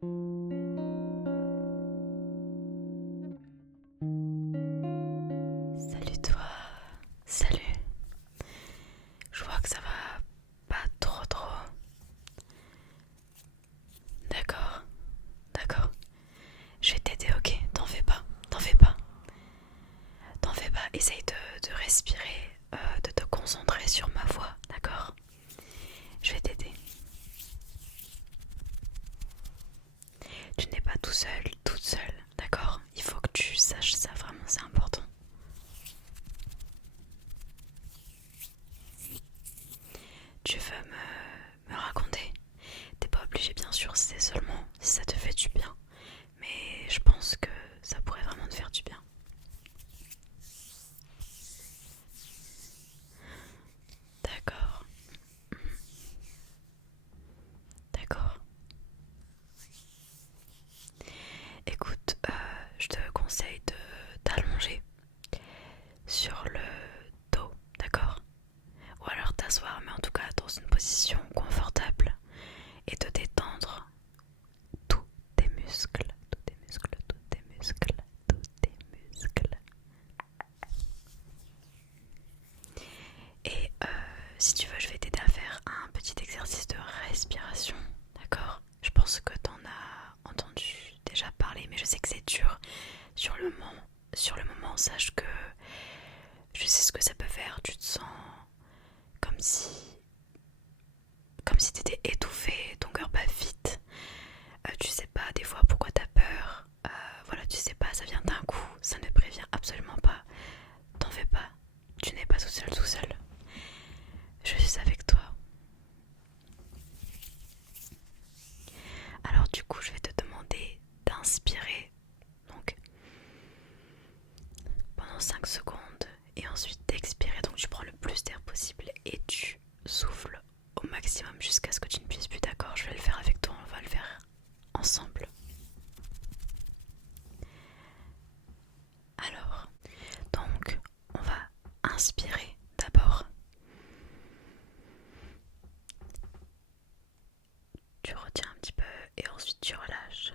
Salut toi, salut. Je vois que ça va pas trop. D'accord, d'accord. Je vais t'aider, ok? T'en fais pas, t'en fais pas. T'en fais pas, essaye de respirer, de te concentrer sur ma voix, d'accord? Je vais t'aider. Tu n'es pas tout seul, toute seule, d'accord? Il faut que tu saches ça, vraiment, c'est important. Tu veux me raconter? T'es pas obligé, bien sûr, c'est seulement si ça te fait du bien. Mais je pense que ça pourrait vraiment te faire du bien. D'accord, d'accord. Écoute, je te conseille de t'allonger sur le dos, d'accord? Ou alors t'asseoir, mais en tout cas dans une position confortable et de détendre tous tes muscles, tous tes muscles, tous tes muscles, tous tes muscles. Et si tu veux, je vais t'aider à faire un petit exercice de respiration, d'accord? Je pense que t'en as entendu déjà parler, mais je sais que c'est dur sur le moment. Sur le moment, sache que je sais ce que ça peut faire. Tu te sens comme si, comme si t'étais étouffé, ton cœur bat vite. Tu sais pas des fois pourquoi t'as peur. Voilà, tu sais pas, ça vient d'un coup, ça ne prévient absolument pas. T'en fais pas, tu n'es pas tout seul, tout seul. Je suis avec toi. Alors du coup, je vais te demander d'inspirer. Donc pendant 5 secondes et ensuite d'expirer. Donc tu prends le plus d'air possible et tu souffles au maximum jusqu'à ce que tu ne puisses plus. D'accord, je vais le faire avec toi, on va le faire ensemble. Alors, donc on va inspirer d'abord. Tu retiens un petit peu et ensuite tu relâches.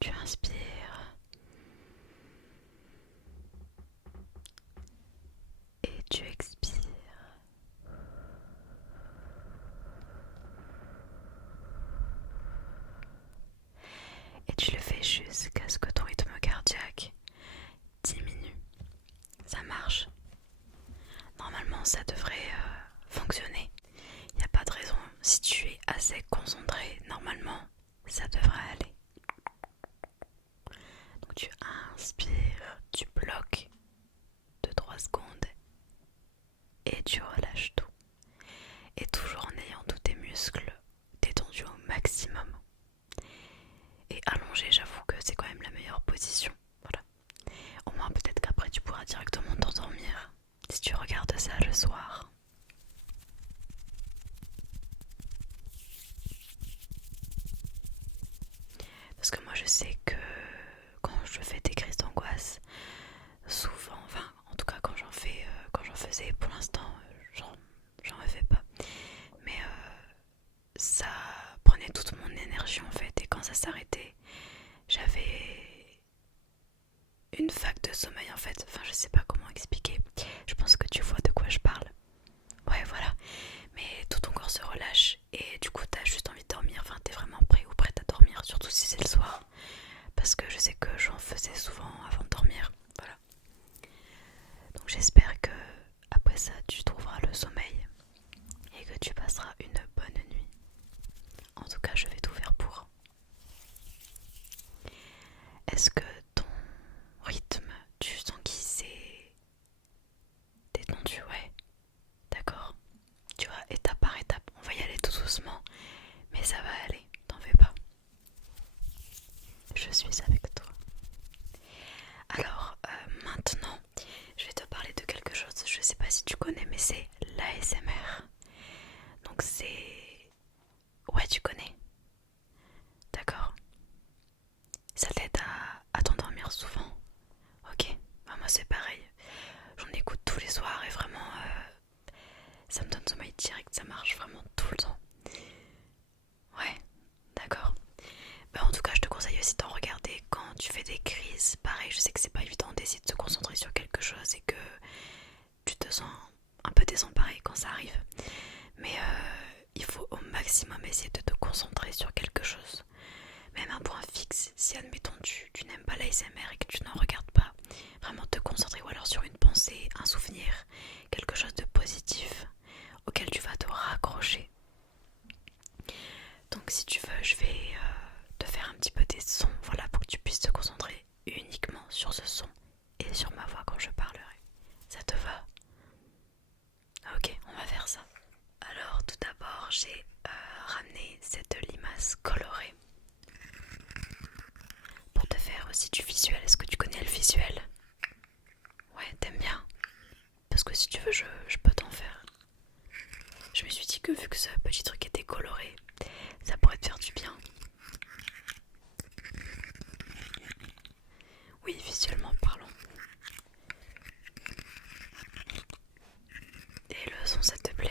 Tu inspires et tu expires. Et tu le fais jusqu'à ce que ton rythme cardiaque diminue. Ça marche. Normalement, ça devrait fonctionner. Il n'y a pas de raison. Si tu es assez concentré, normalement, ça devrait aller. Donc tu inspires, tu bloques de 3 secondes et tu relâches tout. Et toujours en ayant tous tes muscles détendus au maximum. Et allongé, j'avoue que c'est quand même la meilleure position. Voilà. Au moins peut-être qu'après tu pourras directement t'endormir si tu regardes ça le soir. Parce que moi je sais que quand je fais des crises d'angoisse, souvent, enfin en tout cas quand j'en faisais pour l'instant, j'en refais pas. Mais ça prenait toute mon énergie en fait et quand ça s'arrêtait, j'avais une vague de sommeil en fait. Enfin je sais pas comment expliquer. Je pense que tu vois de quoi je parle. Ouais voilà. Mais tout ton corps se relâche et du coup t'as juste envie de dormir. Enfin t'es vraiment prêt ou prête à dormir, surtout si c'est le soir. Parce que je sais que j'en faisais souvent avant de dormir. Voilà. Donc j'espère que après ça tu trouveras le sommeil et que tu passeras une bonne nuit. En tout cas je vais tout faire pour. Est-ce que ton rythme, tu sens qu'il s'est détendu? Ouais, d'accord. Tu vois, étape par étape, on va y aller tout doucement. Mais ça va aller, t'en fais pas. Je suis avec toi. Alors maintenant, je vais te parler de quelque chose. Je sais pas si tu connais, mais c'est l'ASMR. Donc c'est... Ouais, tu connais. D'accord. Ça t'aide à t'endormir souvent. Ok. Bah, moi c'est pareil. J'en écoute tous les soirs et vraiment stress, pareil, je sais que c'est pas évident d'essayer de se concentrer sur quelque chose et que tu te sens un peu désemparé quand ça arrive. Mais il faut au maximum essayer de te concentrer sur quelque chose. Même un point fixe, si admettons tu n'aimes pas l'ASMR et que tu n'en regardes pas, vraiment te concentrer ou alors sur une pensée, un souvenir, quelque chose de positif auquel tu vas te raccrocher. Donc si tu veux, je vais te faire un petit peu des sons, voilà, pour que tu puisses te concentrer uniquement sur ce son et sur ma voix quand je parlerai. Ça te va? Ok, on va faire ça. Alors tout d'abord, j'ai ramené cette limace colorée pour te faire aussi du visuel. Est-ce que tu connais le visuel? Ouais, t'aimes bien? Parce que si tu veux, je peux t'en faire. Je me suis dit que vu que ce petit truc était coloré, ça pourrait te faire du bien. Oui, visuellement parlant. Et le son, ça te plaît?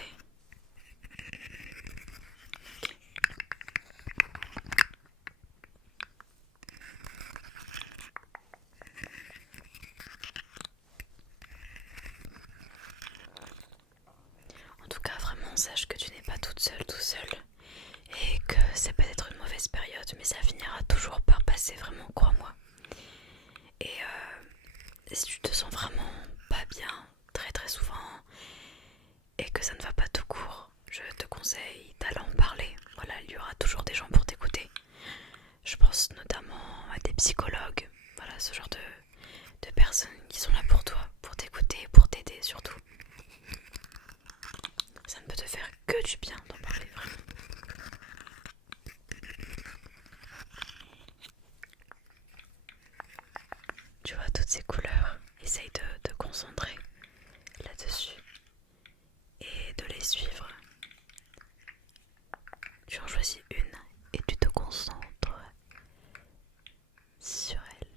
En tout cas, vraiment, sache que tu n'es pas toute seule, tout seul. Et que c'est peut-être une mauvaise période, mais ça finira toujours par passer, vraiment, crois-moi. Et si tu te sens vraiment pas bien, très très souvent, et que ça ne va pas tout court, je te conseille d'aller en parler. Voilà, il y aura toujours des gens pour t'écouter. Je pense notamment à des psychologues, voilà, ce genre de personnes qui sont là pour toi, pour t'écouter, pour t'aider surtout. Ça ne peut te faire que du bien d'en parler, vraiment. Tu vois toutes ces couleurs, essaye de te concentrer là-dessus et de les suivre. Tu en choisis une et tu te concentres sur elle.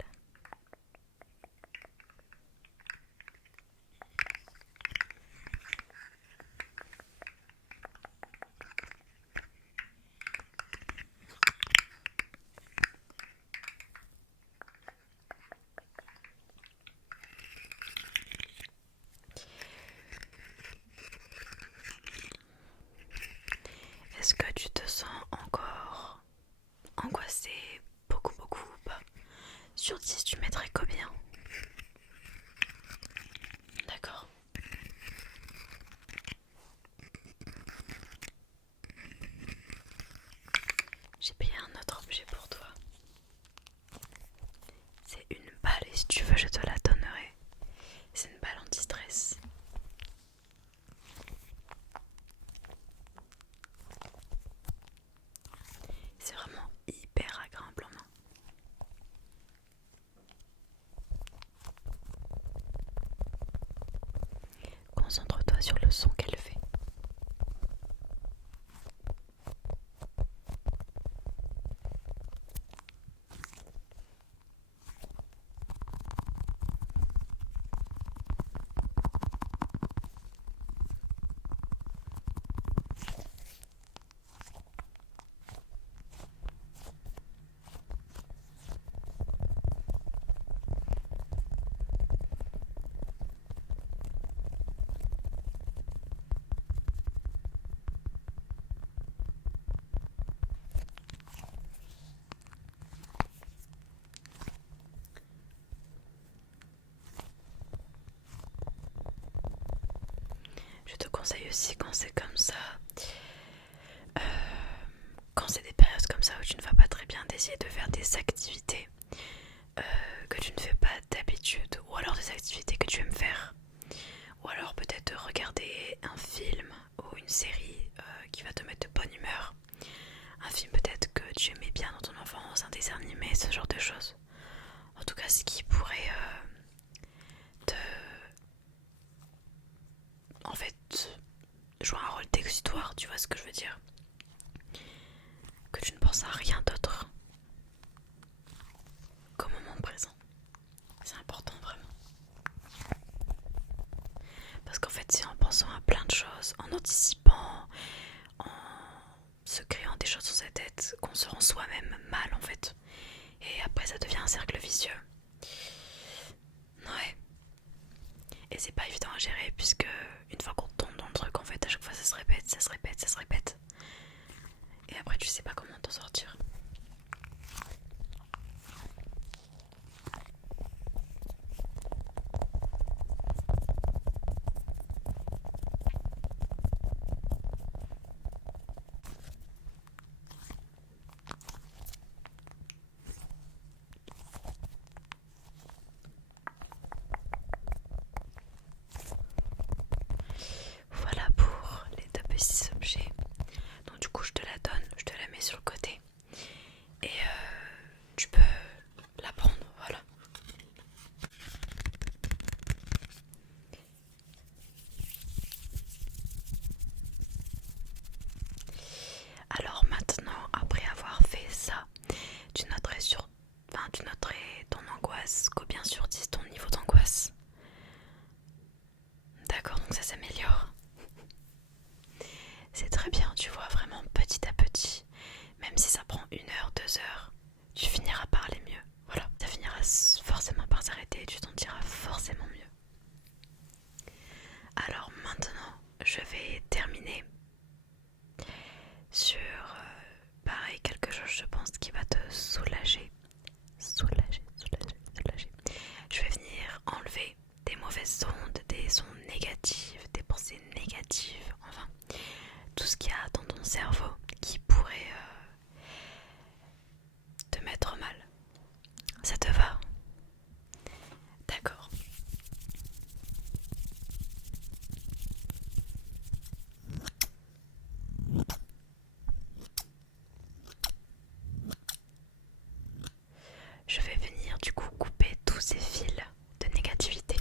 Est-ce que tu te sens encore angoissé, beaucoup ou pas? Sur 10, tu mettrais combien? D'accord. J'ai payé un autre objet pour toi. C'est une balle et si tu veux, je te la donnerai. C'est une balle anti-stress. C'est vraiment hyper agréable en main. Concentre-toi sur le son qu'elle fait. Je te conseille aussi quand c'est comme ça, euh, quand c'est des périodes comme ça où tu ne vas pas très bien, d'essayer de faire des activités que tu ne fais pas d'habitude, ou alors des activités que tu aimes faire, ou alors peut-être de regarder un film ou une série qui va te mettre de bonne humeur, un film peut-être que tu aimais bien dans ton enfance, un dessin animé, ce genre de choses. En tout cas, ce qui pourrait te... en fait, jouer un rôle d'exutoire, tu vois ce que je veux dire? Que tu ne penses à rien d'autre qu'au moment présent. C'est important vraiment. Parce qu'en fait, c'est en pensant à plein de choses, en anticipant, en se créant des choses dans sa tête, qu'on se rend soi-même mal en fait. Et après, ça devient un cercle vicieux. Et c'est pas évident à gérer puisque une fois qu'on tombe dans le truc, en fait, à chaque fois ça se répète, ça se répète, ça se répète. Et après tu sais pas comment t'en sortir. Voilà pour les deux petits objets. Donc du coup je te la donne, je te la mets sur le côté. Et tu peux la prendre, voilà. Alors maintenant, après avoir fait ça, tu noterais tu noterais ton angoisse, combien sur 10 ton niveau d'angoisse. D'accord, donc ça s'améliore. C'est très bien, tu vois, vraiment petit à petit. Même si ça prend 1 heure, 2 heures, tu finiras par aller mieux. Voilà, ça finira forcément par s'arrêter et tu t'en tireras forcément mieux. Alors maintenant, je vais terminer sur pareil, quelque chose je pense qui va te soulager. Soulager. Je vais venir enlever des mauvaises ondes, des ondes négatives, des pensées négatives, enfin tout ce qu'il y a dans ton cerveau qui pourrait te mettre mal. Ça te va? D'accord. Je vais venir du coup couper tous ces fils de négativité.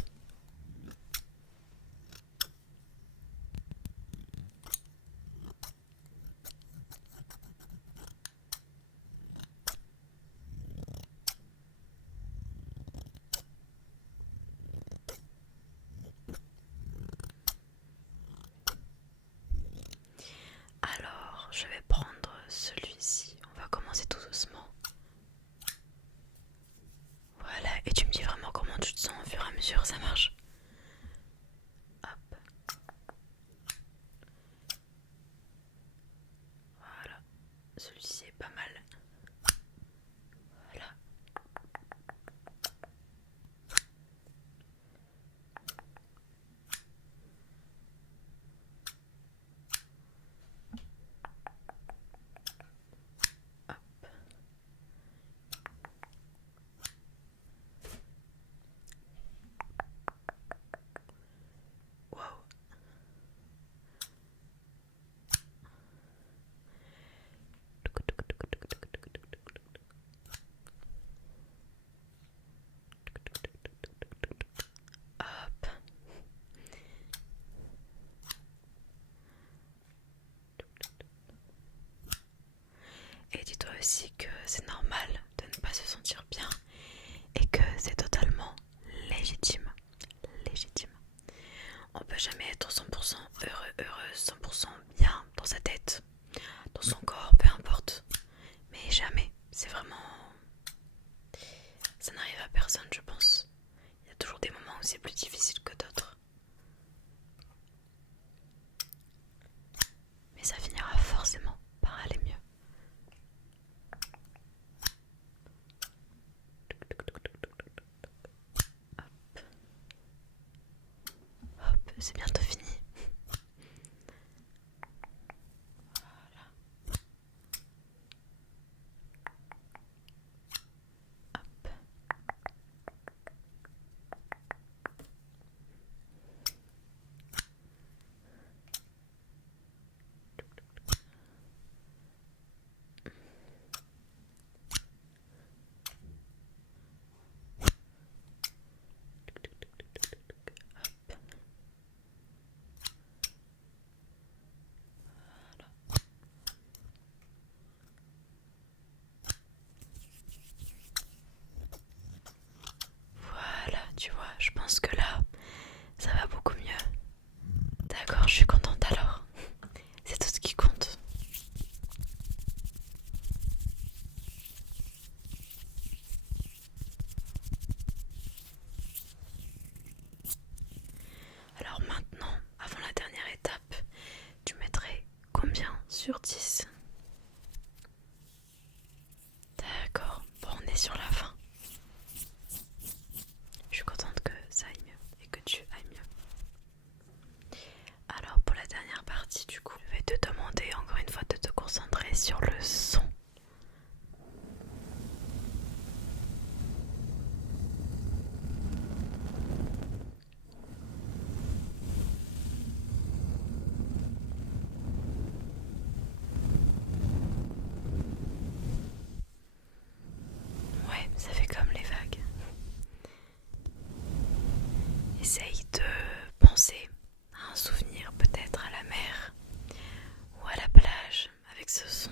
Alors, je vais prendre celui-ci. On va commencer tout doucement. Voilà, et tu me dis vraiment comment tu te sens au fur et à mesure, ça marche? Hop. Voilà, celui-ci est pas mal. Voilà. Hop. Wow. Hop. Et dis-toi aussi que c'est normal de ne pas se sentir bien et que c'est totalement légitime. Légitime. On peut jamais être 100% heureux, heureuse, 100% bien dans sa tête, dans son corps, peu importe. Mais jamais. C'est vraiment... Ça n'arrive à personne, je pense. Il y a toujours des moments où c'est plus difficile que d'autres. Mais ça finira forcément par aller mieux. Hop, c'est bientôt fini. Voilà. Hop. Voilà, tu vois, je pense que là, ça va beaucoup mieux. D'accord, je suis contente alors. C'est tout ce qui compte. sur 10. D'accord, bon, on est sur la fin. Je suis contente que ça aille mieux et que tu ailles mieux. Alors pour la dernière partie du coup, je vais te demander encore une fois de te concentrer sur le son. Ouais, ça fait comme les vagues. Essaye de penser à un souvenir, peut-être à la mer ou à la plage avec ce son.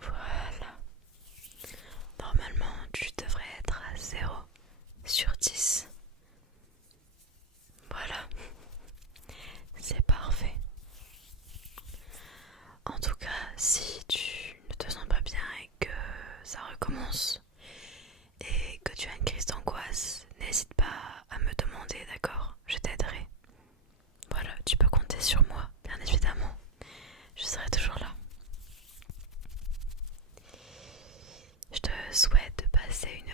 Voilà. Normalement, tu devrais être à 0 sur 10. Voilà. C'est parfait. En tout cas, si tu ne te sens pas bien et que ça recommence et que tu as une crise d'angoisse, n'hésite pas à me demander, d'accord? Je t'aiderai. Voilà, tu peux compter sur moi, bien évidemment. Je serai toujours là. Je te souhaite de passer une